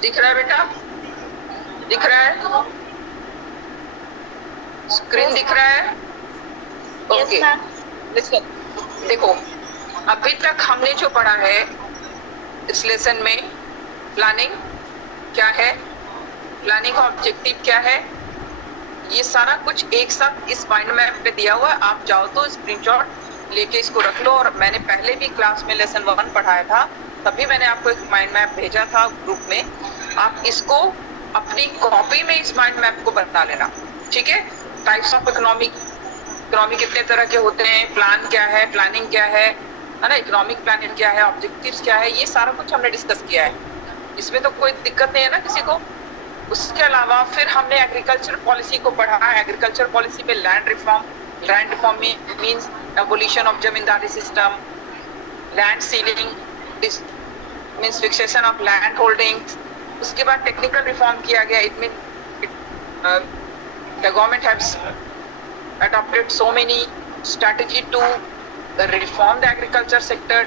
दिख रहा है बेटा? दिख रहा है? स्क्रीन दिख रहा है? ओके, देखो अभी तक हमने जो पढ़ा है इस लेसन में, प्लानिंग क्या है, प्लानिंग का ऑब्जेक्टिव क्या है, ये सारा कुछ एक साथ इस माइंड मैप पे दिया हुआ है। आप चाहो तो स्क्रीनशॉट लेके इसको रख लो। और मैंने पहले भी क्लास में लेसन 1 पढ़ाया था, तभी मैंने आपको एक माइंड मैप भेजा था ग्रुप में। आप इसको अपनी कॉपी में इस माइंड मैप को बना लेना, ठीक है? टाइप्स ऑफ इकोनॉमी कितने तरह के होते हैं, प्लान क्या है, प्लानिंग क्या है ना, इकोनॉमिक प्लानिंग क्या है, ऑब्जेक्टिव्स क्या है, ये सारा कुछ हमने डिस्कस किया है। इसमें तो कोई दिक्कत नहीं है ना किसी को। उसके अलावा फिर हमने एग्रीकल्चर पॉलिसी को पढ़ा। एग्रीकल्चर पॉलिसी में land reform means abolition of zamindari system, land ceiling means fixation of land holding. उसके बाद टेक्निकल रिफॉर्म किया गया। It mean the government haves adopted so many strategy to reform the agriculture sector,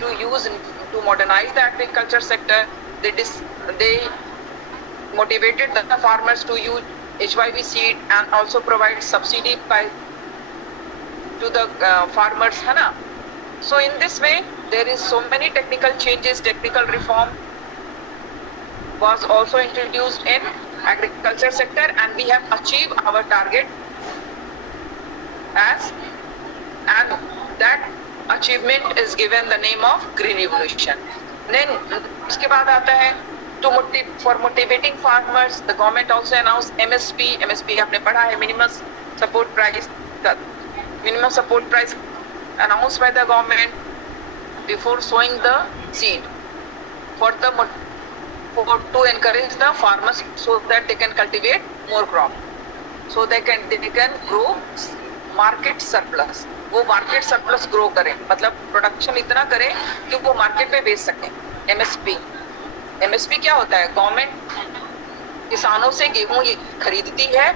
to modernize the agriculture sector. They motivated the farmers to use HYV seed and also provide subsidy to the farmers, है ना? So in this way there is so many technical changes. Technical reform was also introduced in agriculture sector and we have achieved our target and that achievement is given the name of green revolution. Then उसके बाद आता है for motivating farmers, the government also announced MSP. MSP आपने पढ़ा है, minimum support price. The minimum support price announced by the government before sowing the seed to encourage the farmers so that they can cultivate more crop, so they can grow market surplus. वो market surplus grow करें, मतलब production इतना करें कि वो market में बेच सकें। एमएसपी क्या होता है? गवर्नमेंट किसानों से गेहूं खरीदती है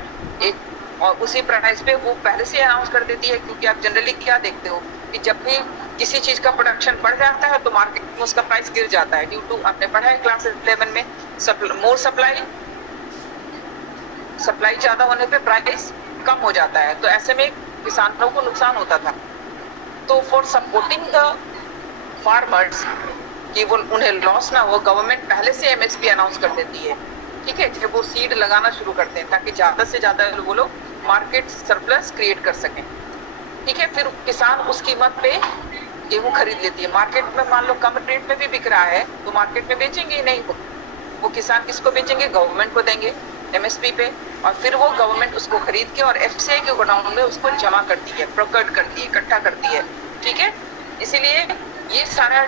एक और उसी प्राइस पे वो पहले से अनाउंस कर देती है। क्योंकि आप जनरली क्या देखते हो कि जब भी किसी चीज का प्रोडक्शन बढ़ जाता है तो मार्केट में उसका प्राइस गिर जाता है, ड्यू टू, आपने पढ़ा है क्लास 11 में, मोर सप्लाई ज्यादा होने पे प्राइस कम हो जाता है। तो ऐसे में किसानों को नुकसान होता था। तो फॉर सपोर्टिंग द फार्मर्स कि वो उन्हें लॉस ना हो, गवर्नमेंट पहले से एमएसपी अनाउंस कर देती है, ठीक है? जब वो सीड लगाना शुरू करते हैं ताकि ज्यादा से ज्यादा वो लोग मार्केट सरप्लस क्रिएट कर सकें, ठीक है? फिर किसान उस कीमत पे गेहूं खरीद लेती है। मार्केट में मान लो कम रेट में भी बिक रहा है तो मार्केट में बेचेंगे ही नहीं, वो किसान किसको बेचेंगे? गवर्नमेंट को देंगे एमएसपी पे, और फिर वो गवर्नमेंट उसको खरीद के और एफसीआई के गोडाउन में उसको जमा करती है, प्रोक्योर करती है, इकट्ठा करती है, ठीक है? इसीलिए ये सारा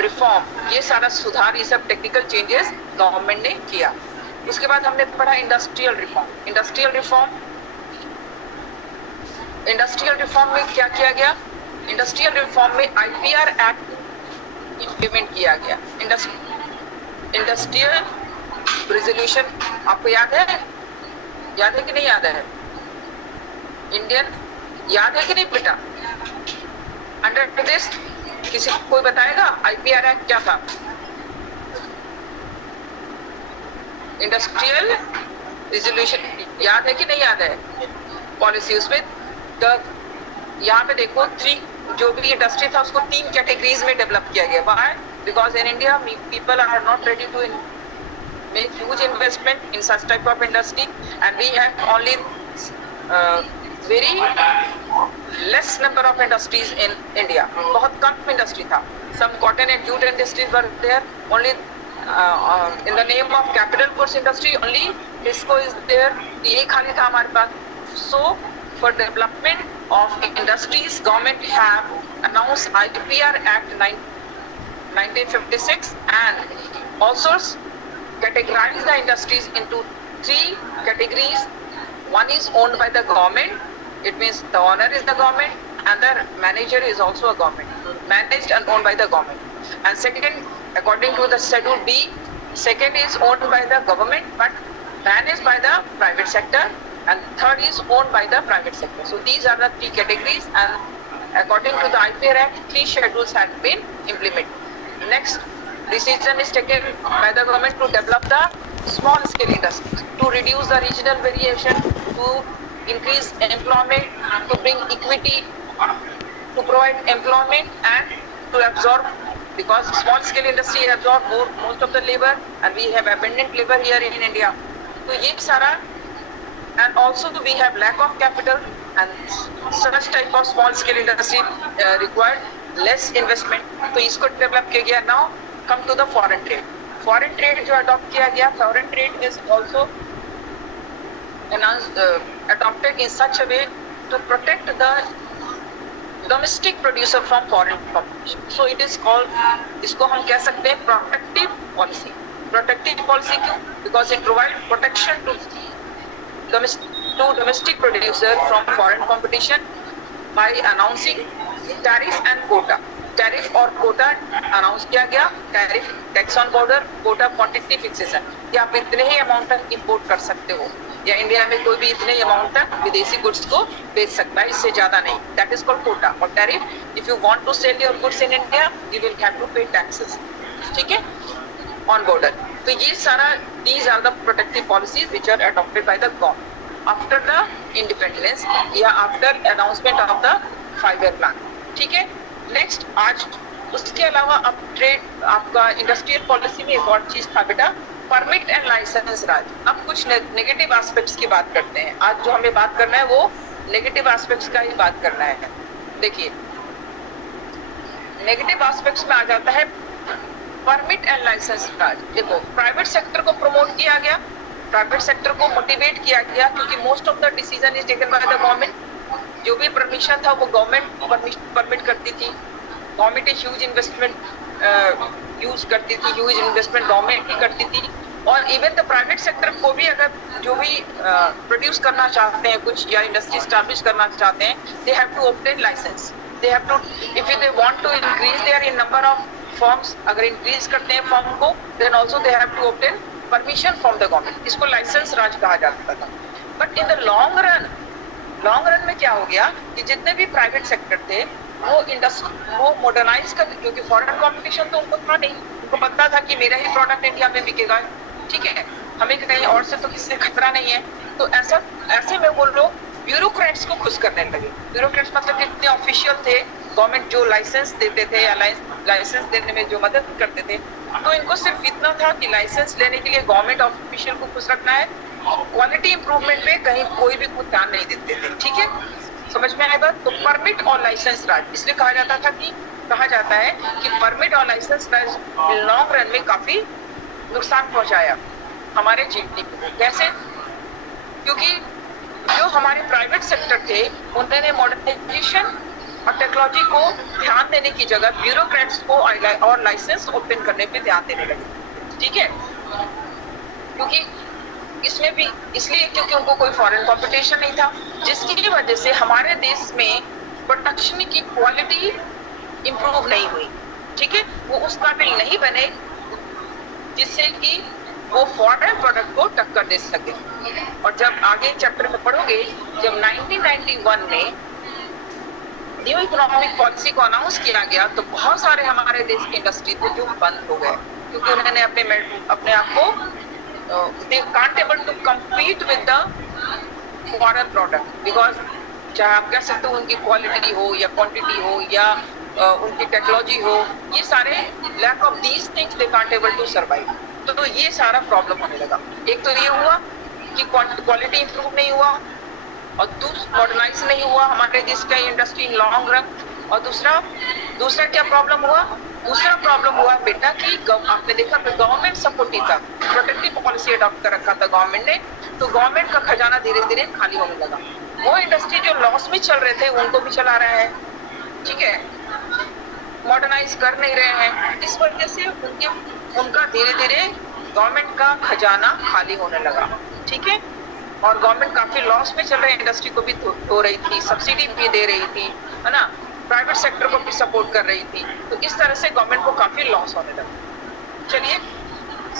रिफॉर्म, ये सारा सुधार, ये सब टेक्निकल चेंजेस गवर्नमेंट ने किया। उसके बाद हमने पढ़ा इंडस्ट्रियल रिफॉर्म। इंडस्ट्रियल रिफॉर्म में क्या किया गया? इंडस्ट्रियल रिफॉर्म में आईपीआर एक्ट इम्प्लीमेंट किया गया। इंडस्ट्रियल रेजोल्यूशन आपको याद है कि नहीं याद है? इंडियन याद है कि नहीं बेटा? अंडर दिस किसी कोई बताएगा आईपीआर एक्ट क्या था? इंडस्ट्रियल रेजोल्यूशन याद है कि नहीं याद है? पॉलिसी उसमें यहाँ पे देखो, 3 जो भी इंडस्ट्री था उसको 3 कैटेगरीज में डेवलप किया गया। Why? Because in India people are not ready to make huge investment in such type of industry and we have only very less number of industries in India. बहुत कम industry था। Some cotton and jute industries were there, only in the name of capital goods industry only Tisco is there, यही खाली था हमारे पास। So for development of industries, government have announced IPR Act 1956 and also categorize the industries into 3 categories. One is owned by the government, it means the owner is the government and the manager is also a government, managed and owned by the government. And second, according to the schedule B, second is owned by the government but managed by the private sector, and third is owned by the private sector. So these are the 3 categories, and according to the IPR Act 3 schedules have been implemented. Next, decision is taken by the government to develop the small scale industries, to reduce the regional variation, to increase employment, to bring equity, to provide employment and to absorb, because small scale industry absorb most of the labor and we have abundant labor here in India. So ye sara, and also we have lack of capital and such type of small scale industry required less investment, तो इसको develop किया गया. Now come to the foreign trade. Foreign trade जो adopt किया गया, foreign trade is also adopted in such a way to protect the domestic producer from foreign competition. So it is called, इसको हम कह सकते हैं protective policy. Protective policy क्यों? Because it provides protection to domestic producer from foreign competition by announcing tariff and quota. Tariff और quota announce किया गया. Tariff tax on border, quota quantity fixation, कि आप इतने ही अमाउंट तक इंपोर्ट कर सकते हो या इंडिया में कोई भी इतने ही अमाउंट तक विदेशी गुड्स को बेच सकता है, इससे ज्यादा नहीं. That is called quota. और tariff, if you want to sell your goods in India you will have to pay taxes, ठीक है, ऑन बॉर्डर. तो ये सारा, these are the protective policies which are adopted by the government after the independence या after announcement of the 5 year plan, ठीक है. Next, आज उसके अलावा अब ट्रेड, आपका इंडस्ट्रियल पॉलिसी में एक और चीज था बेटा, परमिट एंड लाइसेंस राज. अब कुछ नेगेटिव एस्पेक्ट्स की बात करते हैं. आज जो हमें बात करना है वो नेगेटिव एस्पेक्ट्स का ही बात करना है. देखिए, नेगेटिव एस्पेक्ट्स में आ जाता है परमिट एंड लाइसेंस राज. देखो, प्राइवेट सेक्टर को प्रमोट किया गया, प्राइवेट सेक्टर को मोटिवेट किया गया, क्योंकि most of the decision is taken by the government. जो भी परमिशन था वो गवर्नमेंट परमिट करती थी. गवर्नमेंट ह्यूज इन्वेस्टमेंट यूज करती थी, ह्यूज इन्वेस्टमेंट गवर्नमेंट ही करती थी. और इवन द प्राइवेट सेक्टर को भी अगर जो भी प्रोड्यूस करना चाहते हैं कुछ या इंडस्ट्री स्टैब्लिश करना चाहते हैं, they have to obtain license. They have to, if they want to increase their in number of forms, अगर इंक्रीज करते हैं फॉर्म को, then also they have to obtain permission from the government. इसको license Raj कहा जाता था. But in the long run में क्या हो गया कि जितने भी प्राइवेट सेक्टर थे वो मॉडर्नाइज कर, क्योंकि फॉरेन कंपटीशन तो उनको था नहीं. उनको पता था कि मेरा ही प्रोडक्ट इंडिया में बिकेगा, ठीक है, हमें कहीं और से तो किसी से खतरा नहीं है. तो ऐसे में वो लोग ब्यूरोक्रेट्स को खुश करने लगे. ब्यूरोक्रेट्स मतलब कितने ऑफिशियल थे, गवर्नमेंट जो लाइसेंस देते थे या लाइसेंस देने में जो मदद करते थे, तो इनको सिर्फ इतना था कि लाइसेंस लेने के लिए गवर्नमेंट ऑफिशियल को खुश रखना है, क्वालिटी इंप्रूवमेंट पे कहीं कोई भी कुछ ध्यान नहीं देते थे, ठीक है, समझ में आएगा. तो परमिट और लाइसेंस राज, इसलिए कहा जाता है कि परमिट और लाइसेंस राज लॉन्ग रन में काफी नुकसान पहुंचाया हमारे जीडीपी को. कैसे? क्योंकि जो हमारे प्राइवेट सेक्टर थे उन्होंने मॉडर्नाइजेशन और टेक्नोलॉजी को ध्यान देने की जगह ब्यूरोक्रेट्स को और लाइसेंस ओपन करने पे ध्यान देने लगे, ठीक है. क्योंकि इसमें भी इसलिए क्योंकि उनको कोई फॉरेन कंपटीशन नहीं था, जिसकी वजह से हमारे देश में प्रोडक्शन की क्वालिटी इंप्रूव नहीं हुई, ठीक है, वो उस काबिल नहीं बने जिससे कि वो फॉरेन प्रोडक्ट को टक्कर दे सके. और जब आगे चैप्टर में पढ़ोगे, जब 1991 में न्यू इकोनॉमिक पॉलिसी को अनाउंस किया गया तो बहुत सारे हमारे देश की इंडस्ट्री थे जो बंद हो गए, क्योंकि उन्होंने अपने आप को they can't able to compete with the foreign product, because चाहे आप कह सकते हो उनकी क्वालिटी हो या क्वांटिटी हो या उनकी टेक्नोलॉजी हो, ये सारे lack of these things they can't able to survive. तो ये सारा प्रॉब्लम होने लगा. एक तो ये हुआ कि क्वालिटी इंप्रूव नहीं हुआ, और मॉडर्नाइज नहीं हुआ हमारे देश का इंडस्ट्री इन लॉन्ग रन. और दूसरा क्या प्रॉब्लम हुआ? दूसरा प्रॉब्लम हुआ बेटा कि आपने देखा गवर्नमेंट सपोर्टिव था, प्रोटेक्टिव पॉलिसी अडॉप्ट कर रखा था गवर्नमेंट ने, तो गवर्नमेंट का खजाना धीरे धीरे खाली होने लगा. वो इंडस्ट्री जो लॉस में चल रहे थे उनको भी चला रहा है, ठीक है, मॉडर्नाइज कर नहीं रहे हैं. इस वजह से उनका धीरे धीरे गवर्नमेंट का खजाना खाली होने लगा, ठीक है. और गवर्नमेंट काफी लॉस में चल रहे इंडस्ट्री को भी धो रही थी, सब्सिडी भी दे रही थी, है ना, प्राइवेट सेक्टर को भी सपोर्ट कर रही थी. तो इस तरह से गवर्नमेंट को काफी लॉस होने लगा. चलिए,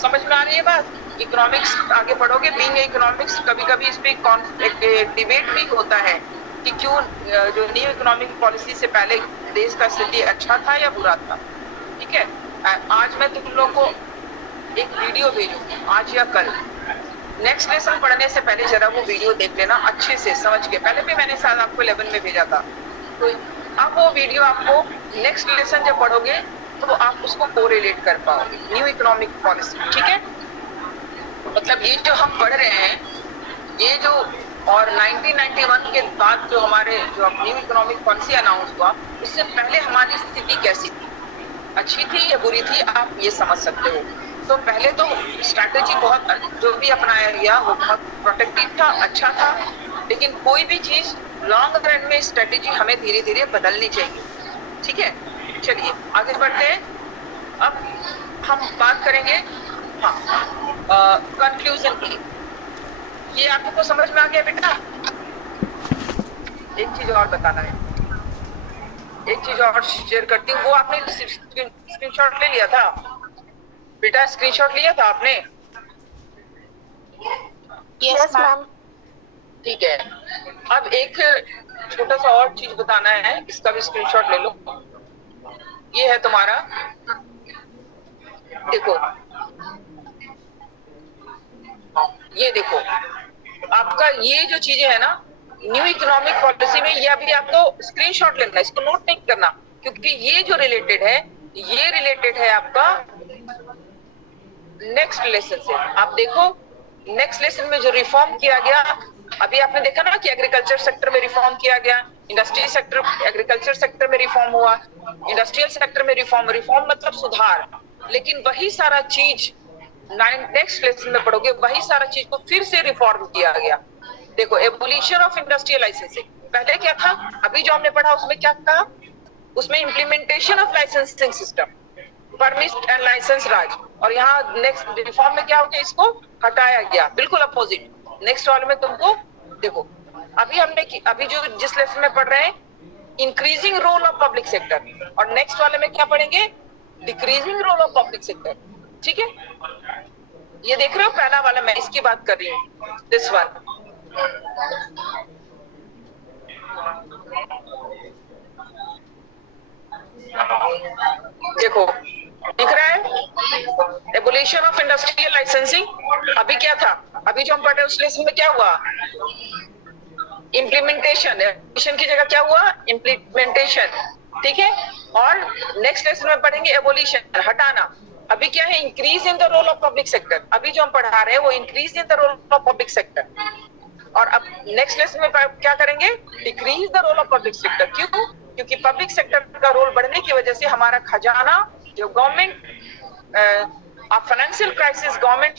समझ में आ रही है बात? इकोनॉमिक्स आगे पढ़ोगे, बीइंग इकोनॉमिक्स, कभी कभी इस पे एक डिबेट भी होता है कि क्यों जो न्यू इकोनॉमिक पॉलिसी से पहले देश का स्थिति अच्छा था या बुरा था, ठीक है. आज मैं तुम लोग को एक वीडियो भेजूंगी, आज या कल। नेक्स्ट लेसन पढ़ने से पहले जरा वो वीडियो देख लेना अच्छे से समझ के। पहले भी मैंने शायद आपको 11 में भेजा था, तो अब वो वीडियो आपको नेक्स्ट लेसन जब पढ़ोगे तो आप उसको कोरिलेट कर पाओगे। न्यू इकोनॉमिक पॉलिसी, ठीक है। मतलब ये जो हम पढ़ रहे हैं, ये जो और 1991 के बाद जो हमारे जो न्यू इकोनॉमिक पॉलिसी अनाउंस हुआ, उससे पहले हमारी स्थिति कैसी थी, अच्छी थी या बुरी थी, आप ये समझ सकते हो। तो पहले तो स्ट्रैटेजी बहुत जो भी अपनाया गया वो बहुत प्रोटेक्टिव था, अच्छा था, लेकिन कोई भी चीज लॉन्ग रन में स्ट्रैटेजी हमें धीरे धीरे बदलनी चाहिए, ठीक है। चलिए आगे बढ़ते हैं। अब हम बात करेंगे कंक्लूजन की। ये आपको समझ में आ गया बेटा? एक चीज और बताना है, एक चीज और शेयर करती हूँ। वो आपने स्क्रीनशॉट ले लिया था बेटा? स्क्रीनशॉट लिया था आपने? Yes ma'am. ठीक है। अब एक छोटा सा और चीज बताना है, इसका भी स्क्रीनशॉट ले लो। ये है तुम्हारा, देखो ये देखो, आपका ये जो चीजें है ना न्यू इकोनॉमिक पॉलिसी में, ये अभी आपको स्क्रीनशॉट लेना है, इसको नोट नहीं करना, क्योंकि ये जो रिलेटेड है, ये रिलेटेड है आपका नेक्स्ट लेसन से। आप देखो नेक्स्ट लेसन में जो रिफॉर्म किया गया, अभी आपने देखा ना कि एग्रीकल्चर सेक्टर में रिफॉर्म किया गया, इंडस्ट्री सेक्टर, एग्रीकल्चर सेक्टर में रिफॉर्म हुआ, इंडस्ट्रियल सेक्टर में रिफॉर्म, रिफॉर्म मतलब सुधार। लेकिन वही सारा चीज नेक्स्ट लेसन में पढ़ोगे, वही सारा चीज को फिर से रिफॉर्म किया गया। देखो एबोलिशन ऑफ इंडस्ट्रियल लाइसेंसिंग, पहले क्या था, अभी जो हमने पढ़ा उसमें क्या कहा, उसमें implementation of licensing system, permit and license Raj. और यहाँ नेक्स्ट रिफॉर्म में क्या हो गया, इसको हटाया गया, बिल्कुल अपोजिट। नेक्स्ट वाले में तुमको देखो, अभी हमने अभी जो जिस लेसन में पढ़ रहे हैं increasing role of public sector, और नेक्स्ट वाले में क्या पढ़ेंगे, decreasing role of public sector, ठीक है। ये देख रहे हो पहला वाला, मैं इसकी बात कर रही हूँ, दिस वन। देखो दिख रहा है एबोलिशन ऑफ इंडस्ट्रियल लाइसेंसिंग। अभी क्या था, अभी जो हम पढ़ रहे हैं उस लेसन में क्या हुआ, इम्प्लीमेंटेशन। एबोलिशन की जगह क्या हुआ, इम्प्लीमेंटेशन, ठीक है। और नेक्स्ट लेसन में पढ़ेंगे एबोलिशन, हटाना। अभी क्या है, increase in the role of public sector. अभी जो हम पढ़ा रहे हैं वो increase in the role of public sector. और अब नेक्स्ट लेसन में क्या करेंगे, decrease the role of public sector. क्यों? क्योंकि पब्लिक सेक्टर का रोल बढ़ने की वजह से हमारा खजाना, जो government financial crisis, government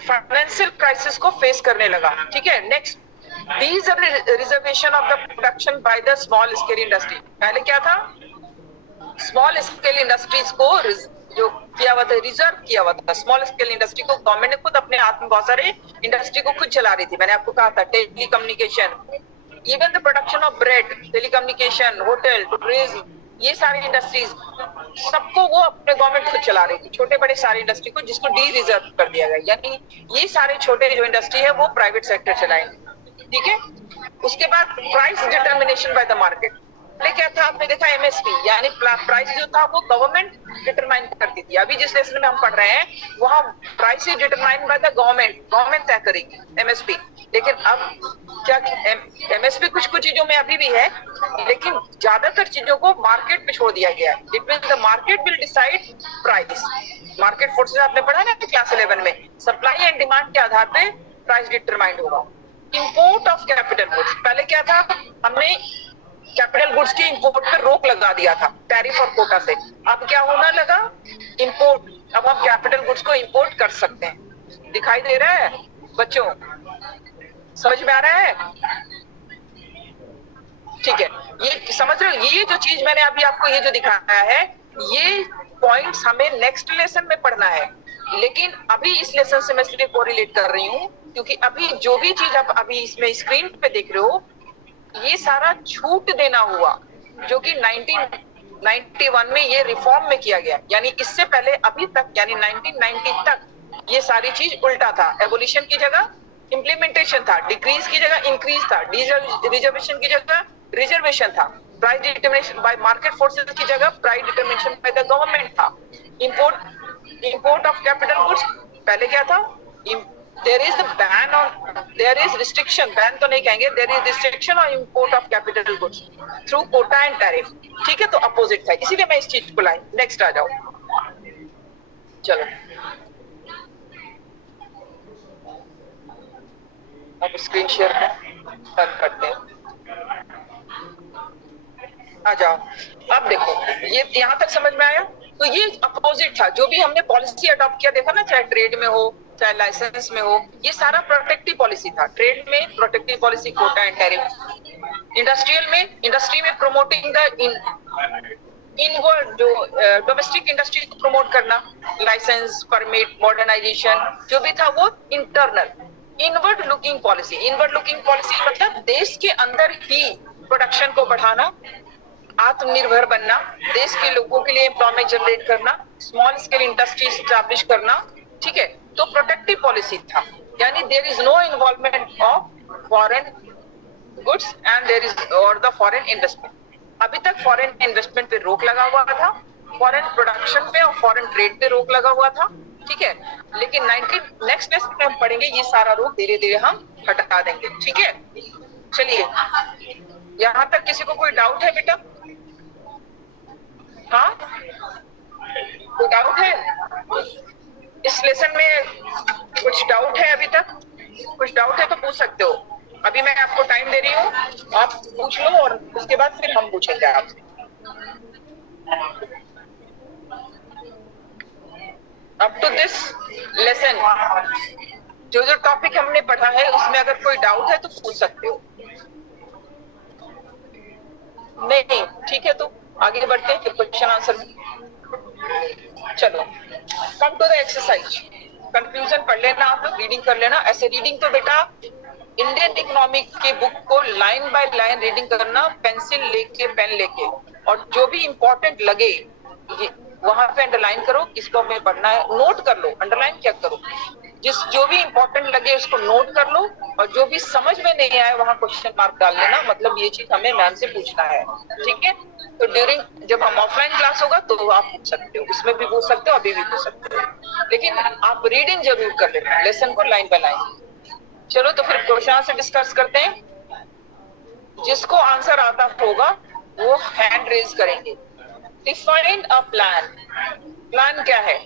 financial crisis को फेस करने लगा, ठीक है। Next, reservation of the production by the small scale industry. पहले क्या था, स्मॉल स्केल इंडस्ट्रीज को जो किया हुआ था, रिजर्व किया हुआ था स्मॉल स्केल इंडस्ट्री को। गवर्नमेंट ने खुद अपने हाथ में बहुत सारे इंडस्ट्री को खुद चला रही थी। मैंने आपको कहा था telecommunication, even the production of bread, telecommunication, hotel, tourism, ये सारी इंडस्ट्रीज सबको वो अपने गवर्नमेंट खुद चला रही थी, छोटे बड़े सारी इंडस्ट्री को, जिसको डी रिजर्व कर दिया गया, यानी ये सारे छोटे जो इंडस्ट्री है वो प्राइवेट सेक्टर चलाएंगे, ठीक है। उसके बाद price determination by the market. पहले क्या था, आपने देखा एमएसपी, यानी प्राइस जो था वो गवर्नमेंट डिटरमाइन करती थी। अभी जिस लेसन में हम पढ़ रहे हैं वहां price is determine by the government, government तय करेगी एमएसपी। लेकिन अब क्या, एमएसपी कुछ कुछ चीजों में अभी भी है, लेकिन ज्यादातर चीजों को मार्केट पे छोड़ दिया गया है। It means the market will decide price. Market forces आपने पढ़ा ना क्लास 11 में, सप्लाई एंड डिमांड के आधार पे प्राइस डिटरमाइंड होगा। इंपोर्ट ऑफ कैपिटल गुड्स, पहले क्या था, हमने कैपिटल गुड्स की इंपोर्ट पर रोक लगा दिया था टैरिफ और कोटा से। अब क्या होना लगा, इंपोर्ट, अब हम कैपिटल गुड्स को इंपोर्ट कर सकते हैं। दिखाई दे रहा है बच्चों, समझ में आ रहा है? ठीक है, ये समझ रहे हो, ये जो चीज मैंने अभी आपको ये जो दिखाया है, ये पॉइंट्स हमें नेक्स्ट लेसन में पढ़ना है। लेकिन अभी इस लेसन से मैं सिर्फ कोरिलेट कर रही हूँ, क्योंकि अभी जो भी चीज आप अभी इसमें स्क्रीन पे देख रहे हो, ये सारा छूट देना हुआ, जो कि 1991 में ये रिफॉर्म में किया गया। यानी इससे पहले अभी तक, यानी 1990 तक ये सारी चीज उल्टा था। एबोलिशन की जगह इम्प्लीमेंटेशन था, डिक्रीज की जगह इंक्रीज था, रिजर्वेशन की जगह रिजर्वेशन था, price determination by market forces की जगह price determination by the government था। इंपोर्ट ऑफ कैपिटल गुड्स पहले क्या था? There is the ban on, there is restriction, ban तो नहीं कहेंगे, there is restriction on import of capital goods through quota and tariff. ठीक है, तो अपोजिट था, इसीलिए मैं इस चीज को लाई। नेक्स्ट आ जाओ, चलो अब स्क्रीन शेयर बंद करते हैं, आ जाओ। अब देखो, ये यहां तक समझ में आया? तो ये अपोजिट था, जो भी हमने पॉलिसी अडॉप्ट किया, देखा ना, चाहे ट्रेड में हो चाहे लाइसेंस में हो, ये सारा प्रोटेक्टिव पॉलिसी था। ट्रेड में protective policy, quota and tariff. Industrial में, इंडस्ट्री में प्रोमोटिंग द इनवर्ड, जो डोमेस्टिक इंडस्ट्री को प्रमोट करना, लाइसेंस, परमिट, मॉडर्नाइजेशन, जो भी था वो internal. Inward looking policy, inward looking policy मतलब देश के अंदर ही प्रोडक्शन को बढ़ाना, आत्मनिर्भर बनना, देश के लोगों के लिए एम्प्लॉयमेंट जनरेट करना, स्मॉल स्केल इंडस्ट्री स्टैब्लिश करना। ठीक है, तो प्रोटेक्टिव पॉलिसी था, यानी there is no involvement of foreign goods and there is और द फॉरेन इन्वेस्टमेंट। अभी तक फॉरेन इन्वेस्टमेंट पे रोक लगा हुआ था, फॉरेन प्रोडक्शन पे और फॉरेन ट्रेड पे रोक लगा हुआ था। ठीक है, लेकिन नेक्स्ट लेसन में हम पढ़ेंगे ये सारा रोक धीरे धीरे हम हटा देंगे। ठीक है, चलिए, यहां तक किसी को कोई डाउट है बेटा? हाँ, कोई डाउट है इस लेसन में? कुछ डाउट है अभी तक? कुछ डाउट है तो पूछ सकते हो, अभी मैं आपको टाइम दे रही हूँ, आप पूछ लो और उसके बाद फिर हम पूछेंगे आपसे। अप टू दिस लेसन जो जो टॉपिक हमने पढ़ा है उसमें अगर कोई डाउट है तो पूछ सकते हो। नहीं, ठीक है, तो आगे बढ़ते हैं फिर क्वेश्चन आंसर में। चलो, come to the exercise. Conclusion पढ़ लेना आप लोग, रीडिंग कर लेना। ऐसे रीडिंग तो बेटा इंडियन इकोनॉमिक के बुक को लाइन बाय लाइन रीडिंग करना, पेंसिल लेके, पेन लेके, और जो भी इंपॉर्टेंट लगे वहां पे अंडरलाइन करो, किसको हमें पढ़ना है नोट कर लो, अंडरलाइन क्या करो, जो भी इंपॉर्टेंट लगे उसको नोट कर लो, और जो भी समझ में नहीं आए वहां क्वेश्चन मार्क डाल लेना, मतलब ये चीज हमें मैम से पूछना है। ठीक है, तो ड्यूरिंग जब हम ऑफलाइन क्लास होगा तो आप पूछ सकते हो, इसमें भी पूछ सकते हो, अभी भी पूछ सकते हो, लेकिन आप रीडिंग जरूर कर लेना लेसन को लाइन बाय लाइन। चलो, तो फिर क्वेश्चन से डिस्कस करते हैं। जिसको आंसर आता होगा वो हैंड रेज करेंगे। Define a plan. प्लान क्या है?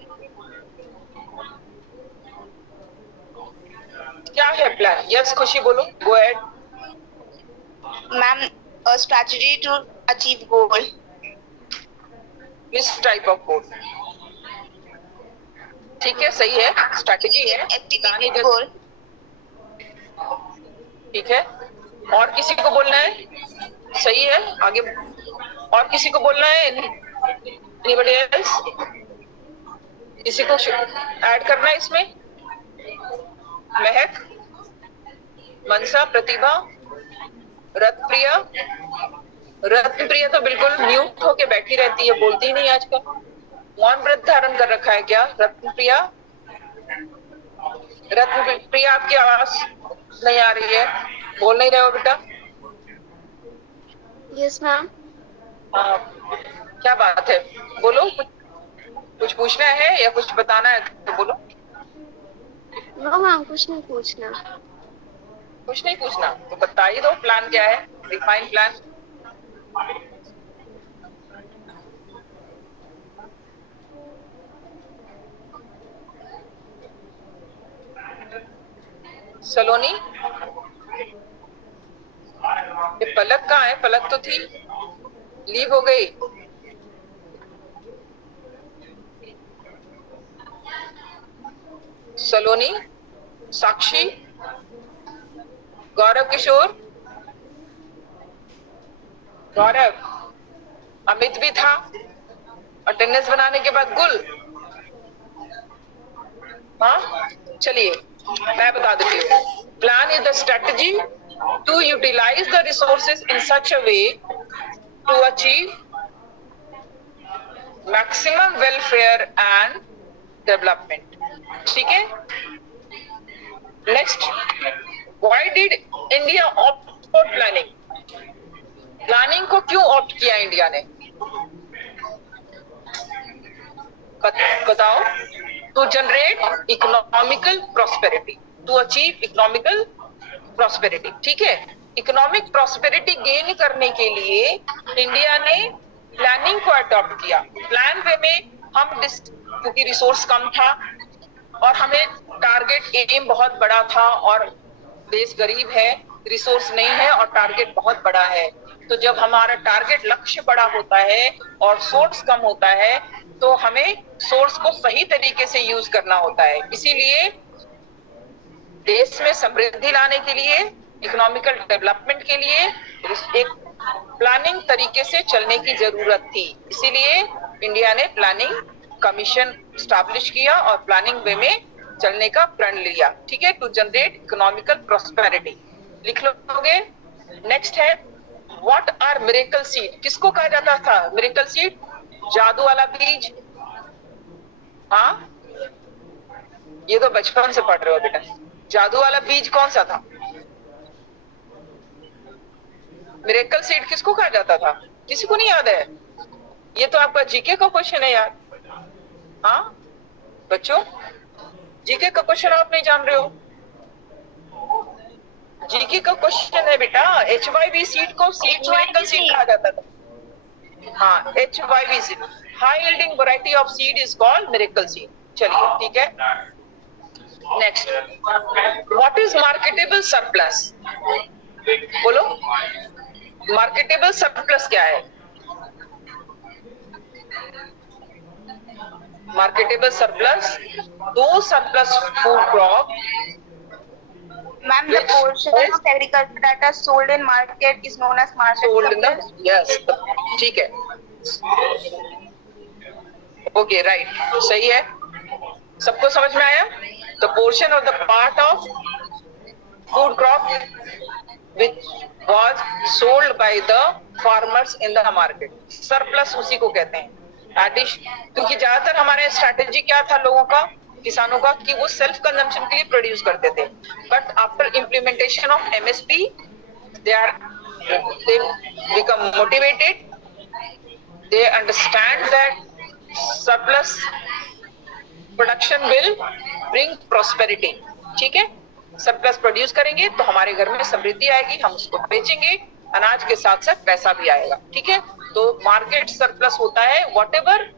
क्या है प्लान? यस खुशी बोलो, go ahead. Ma'am, a strategy to achieve goal. Which type of goal? ठीक है, सही है, स्ट्रैटेजी है, Activity goal. ठीक है, और किसी को बोलना है? सही है, आगे और किसी को बोलना है? Anybody else? किसी को ऐड करना है इसमें? महक, मनसा, प्रतिभा, रत्नप्रिया। रत्नप्रिया तो बिल्कुल म्यूट होके बैठी रहती है, बोलती ही नहीं आजकल। मौन व्रत धारण कर रखा है क्या रत्नप्रिया? रत्नप्रिया, आपकी आवाज नहीं आ रही है, बोल नहीं रहे हो बेटा? Yes ma'am. क्या बात है, बोलो, कुछ पूछना है या कुछ बताना है तो बोलो। नो मैम, कुछ नहीं पूछना। कुछ नहीं पूछना तो बता ही दो, प्लान क्या है, डिफाइन प्लान। सलोनी, ये पलक कहाँ है? पलक तो थी, लीव हो गई। सलोनी, साक्षी, गौरव किशोर, गौरव, अमित भी था, अटेंडेंस बनाने के बाद गुल। हाँ, चलिए मैं बता देती हूँ। Plan is the strategy to utilize the resources in such a way to achieve maximum welfare and development. ठीक है, next, why did India opt for planning? Planning को क्यों ऑप्ट किया इंडिया ने? बताओ। To generate economical prosperity, to achieve economical prosperity, ठीक है। Economic prosperity gain करने के लिए इंडिया ने प्लानिंग को अडॉप्ट किया। प्लान वे में हम क्योंकि रिसोर्स कम था और हमें टारगेट एम बहुत बड़ा था और देश गरीब है, रिसोर्स नहीं है और टारगेट बहुत बड़ा है, तो जब हमारा टारगेट लक्ष्य बड़ा होता है और सोर्स कम होता है तो हमें सोर्स को सही तरीके से यूज करना होता है। इसीलिए देश में समृद्धि लाने के लिए, इकोनॉमिकल डेवलपमेंट के लिए एक प्लानिंग तरीके से चलने की जरूरत थी। इसीलिए इंडिया ने प्लानिंग कमीशन स्टैब्लिश किया और प्लानिंग वे में चलने का प्रण लिया, ठीक है। टू जनरेट इकोनॉमिकल प्रॉस्पेरिटी लिख लोगे। नेक्स्ट है व्हाट आर मिरेकल सीड। किसको कहा जाता था मिरेकल सीड? जादू वाला बीज। हाँ, ये तो बचपन से पढ़ रहे हो बेटा। जादू वाला बीज कौन सा था? मिरेकल सीड किसको कहा जाता था? किसी को नहीं याद है? ये तो आपका जीके का क्वेश्चन है यार। हाँ बच्चों, जीके का क्वेश्चन आप नहीं जान रहे हो? जीके का क्वेश्चन है बेटा। HYV सीड को सीड मिरेकल सीड कहा जाता था। हाँ, HYV seed, high yielding variety of seed is called miracle seed. चलिए ठीक है। Next, what is marketable surplus? बोलो, मार्केटेबल सरप्लस क्या है? मार्केटेबल सरप्लस, दो surplus food crop. Ma'am, the portion of agriculture that are sold in market is known as market surplus. Yes, ठीक है। Okay right, सही है। सबको समझ में आया? The portion of the part of food crop which was sold by the farmers in the market, surplus उसी को कहते हैं। क्योंकि ज्यादातर हमारे स्ट्रैटेजी क्या था लोगों का, किसानों का, कि वो सेल्फ कंजम्पशन के लिए प्रोड्यूस करते थे। But after implementation of MSP they become motivated, they understand that surplus production will bring prosperity, ठीक है। सरप्लस प्रोड्यूस करेंगे तो हमारे घर में समृद्धि आएगी, हम उसको बेचेंगे, अनाज के साथ साथ पैसा भी आएगा, ठीक है। तो मार्केट सरप्लस होता है व्हाटएवर